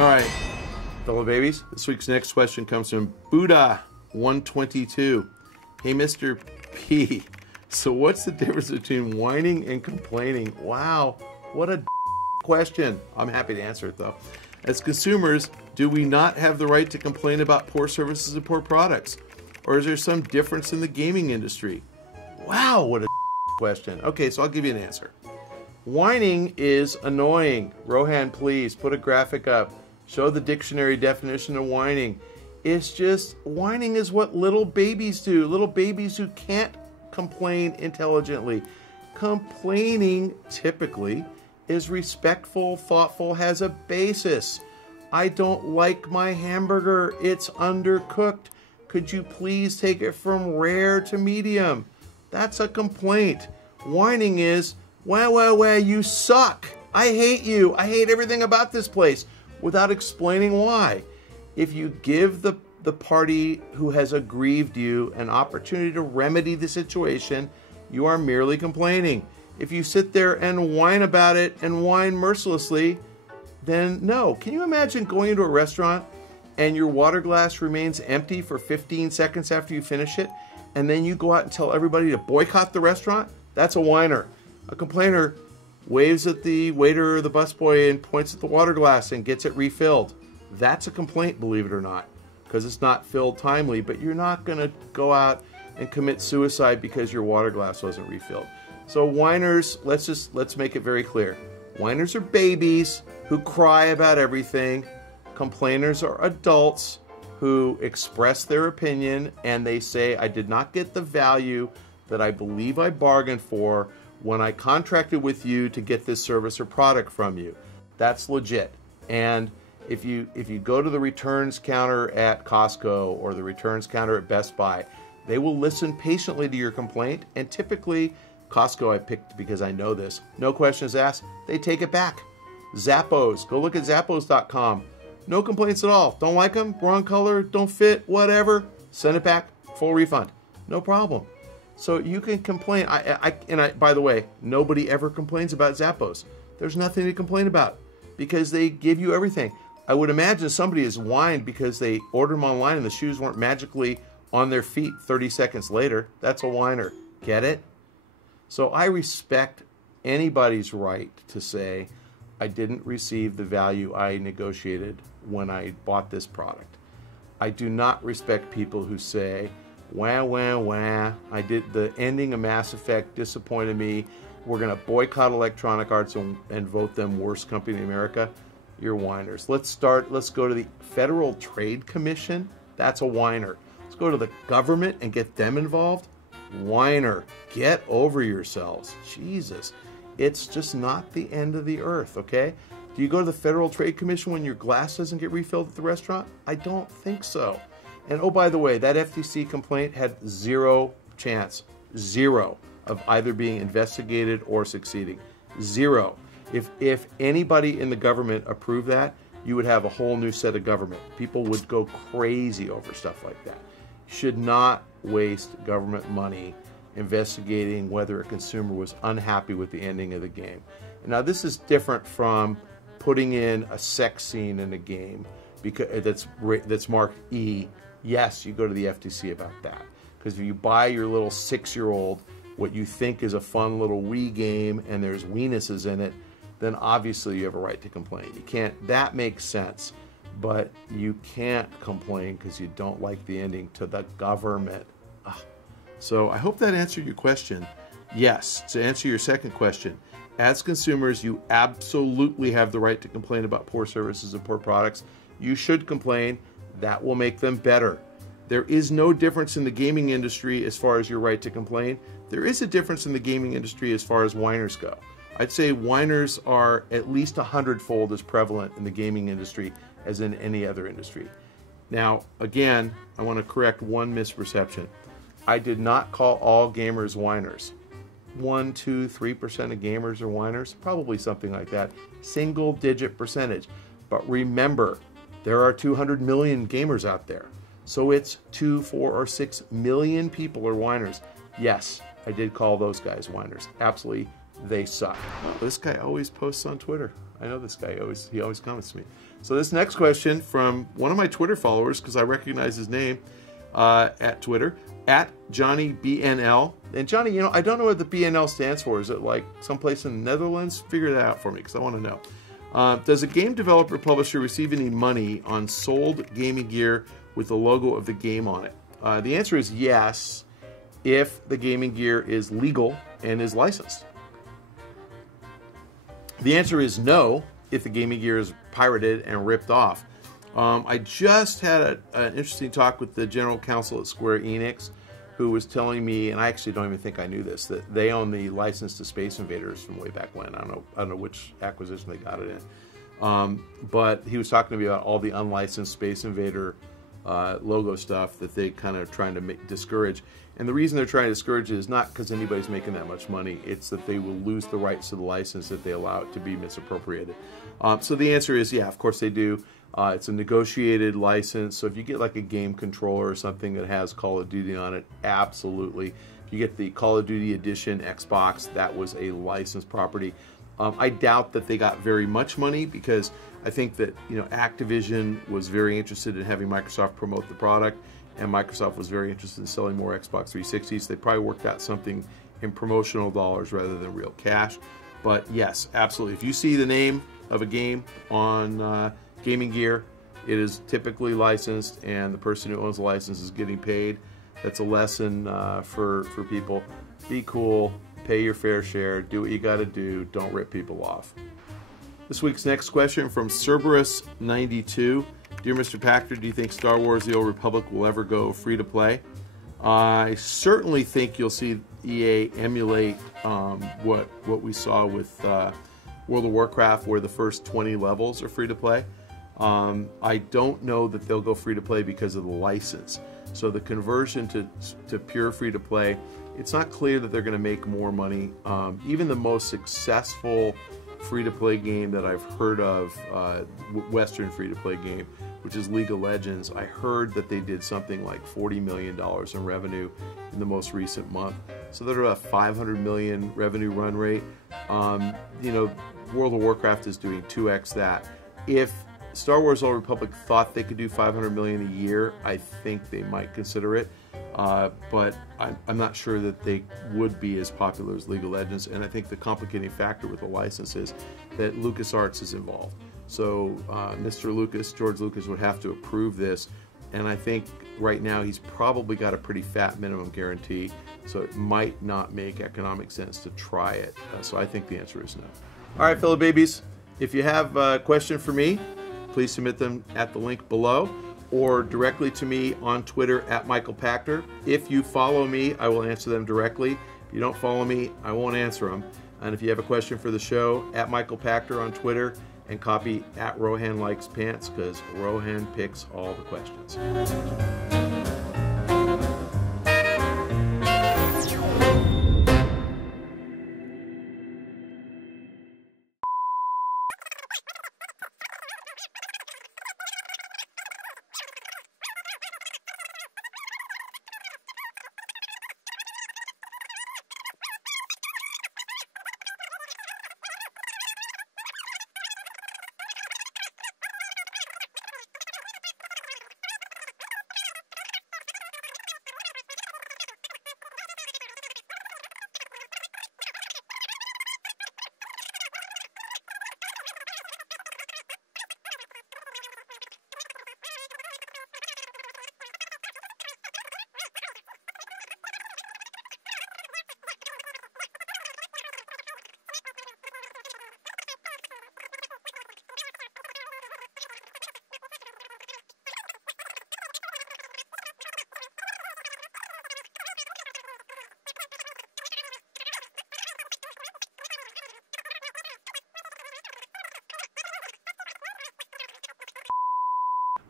All right, fellow babies, this week's next question comes from Buddha122. Hey, Mr. P, so what's the difference between whining and complaining? Wow, what a question. I'm happy to answer it, though. As consumers, do we not have the right to complain about poor services and poor products? Or is there some difference in the gaming industry? Wow, what a question. Okay, so I'll give you an answer. Whining is annoying. Rohan, please, put a graphic up. Show the dictionary definition of whining. It's just, whining is what little babies do. Little babies who can't complain intelligently. Complaining, typically, is respectful, thoughtful, has a basis. I don't like my hamburger. It's undercooked. Could you please take it from rare to medium? That's a complaint. Whining is, wah, you suck. I hate you. I hate everything about this place, without explaining why. If you give the party who has aggrieved you an opportunity to remedy the situation, you are merely complaining. If you sit there and whine about it and whine mercilessly, then no. Can you imagine going into a restaurant and your water glass remains empty for 15 seconds after you finish it, and then you go out and tell everybody to boycott the restaurant? That's a whiner. A complainer waves at the waiter or the busboy and points at the water glass and gets it refilled. That's a complaint, believe it or not, because it's not filled timely, but you're not going to go out and commit suicide because your water glass wasn't refilled. So whiners, let's make it very clear. Whiners are babies who cry about everything. Complainers are adults who express their opinion and they say, I did not get the value that I believe I bargained for when I contracted with you to get this service or product from you. That's legit. And if you go to the returns counter at Costco or the returns counter at Best Buy, they will listen patiently to your complaint, and typically, Costco I picked because I know this, no questions asked, they take it back. Zappos, go look at Zappos.com. No complaints at all. Don't like them, wrong color, don't fit, whatever, send it back, full refund. No problem. So you can complain. By the way, nobody ever complains about Zappos. There's nothing to complain about because they give you everything. I would imagine somebody has whined because they ordered them online and the shoes weren't magically on their feet 30 seconds later. That's a whiner. Get it? So I respect anybody's right to say, I didn't receive the value I negotiated when I bought this product. I do not respect people who say, wah, I did the ending of Mass Effect, disappointed me. We're going to boycott Electronic Arts and vote them worst company in America. You're whiners. Let's go to the Federal Trade Commission. That's a whiner. Let's go to the government and get them involved. Whiner. Get over yourselves. Jesus. It's just not the end of the earth, okay? Do you go to the Federal Trade Commission when your glass doesn't get refilled at the restaurant? I don't think so. And oh, by the way, that FTC complaint had zero chance, zero, of either being investigated or succeeding. Zero. If anybody in the government approved that, you would have a whole new set of government. People would go crazy over stuff like that. You should not waste government money investigating whether a consumer was unhappy with the ending of the game. Now, this is different from putting in a sex scene in a game because that's marked E. Yes, you go to the FTC about that. Because if you buy your little 6-year-old what you think is a fun little Wii game and there's weenuses in it, then obviously you have a right to complain. You can't, that makes sense, but you can't complain because you don't like the ending to the government. Ugh. So I hope that answered your question. Yes, to answer your second question, as consumers, you absolutely have the right to complain about poor services and poor products. You should complain. That will make them better. There is no difference in the gaming industry as far as your right to complain. There is a difference in the gaming industry as far as whiners go. I'd say whiners are at least 100-fold as prevalent in the gaming industry as in any other industry. Now, again, I want to correct one misperception. I did not call all gamers whiners. 1, 2, 3% of gamers are whiners, probably something like that. Single-digit percentage. But remember, there are 200 million gamers out there. So it's 2, 4, or 6 million people are whiners. Yes, I did call those guys whiners. Absolutely they suck. Oh, this guy always posts on Twitter. I know this guy, he always comments to me. So this next question from one of my Twitter followers, because I recognize his name at Twitter, at Johnny BNL. And Johnny, you know, I don't know what the BNL stands for. Is it like someplace in the Netherlands? Figure that out for me, because I want to know. Does a game developer publisher receive any money on sold gaming gear with the logo of the game on it? The answer is yes, if the gaming gear is legal and is licensed. The answer is no, if the gaming gear is pirated and ripped off. I just had an interesting talk with the general counsel at Square Enix, who was telling me, and I actually don't even think I knew this, that they own the license to Space Invaders from way back when. I don't know which acquisition they got it in. But he was talking to me about all the unlicensed Space Invader logo stuff that they kind of trying to discourage. And the reason they're trying to discourage it is not because anybody's making that much money. It's that they will lose the rights to the license if they allow it to be misappropriated. So the answer is, yeah, of course they do. It's a negotiated license. So if you get like a game controller or something that has Call of Duty on it, absolutely. If you get the Call of Duty Edition Xbox, that was a licensed property. I doubt that they got very much money, because I think that, you know, Activision was very interested in having Microsoft promote the product, and Microsoft was very interested in selling more Xbox 360s. They probably worked out something in promotional dollars rather than real cash. But yes, absolutely. If you see the name of a game on gaming gear, it is typically licensed, and the person who owns the license is getting paid. That's a lesson for people. Be cool, pay your fair share, do what you got to do, don't rip people off. This week's next question from Cerberus92. Dear Mr. Pachter, do you think Star Wars The Old Republic will ever go free to play? I certainly think you'll see EA emulate what we saw with World of Warcraft, where the first 20 levels are free to play. I don't know that they'll go free to play because of the license. So the conversion to pure free to play, it's not clear that they're going to make more money. Even the most successful free-to-play game that I've heard of, Western free-to-play game, which is League of Legends, I heard that they did something like $40 million in revenue in the most recent month. So they're at a $500 million revenue run rate. You know, World of Warcraft is doing 2x that. If Star Wars Old Republic thought they could do $500 million a year, I think they might consider it. But I'm not sure that they would be as popular as League of Legends, and I think the complicating factor with the license is that LucasArts is involved. So Mr. Lucas, George Lucas, would have to approve this, and I think right now he's probably got a pretty fat minimum guarantee, so it might not make economic sense to try it. So I think the answer is no. All right, fellow babies, if you have a question for me, please submit them at the link below, or directly to me on Twitter at Michael Pachter. If you follow me, I will answer them directly. If you don't follow me, I won't answer them. And if you have a question for the show, at Michael Pachter on Twitter, and copy at Rohan Likes Pants, because Rohan picks all the questions.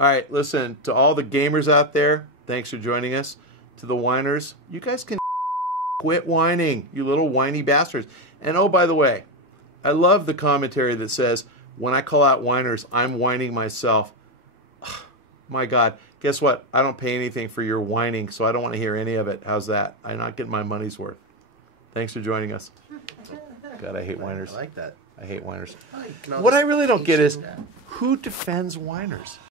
All right, listen, to all the gamers out there, thanks for joining us. To the whiners, you guys can quit whining, you little whiny bastards. And oh, by the way, I love the commentary that says, when I call out whiners, I'm whining myself. My God, guess what? I don't pay anything for your whining, so I don't want to hear any of it. How's that? I'm not getting my money's worth. Thanks for joining us. God, I hate whiners. I like that. I hate whiners. Oh, you can What I always really don't paint get is some- who defends whiners?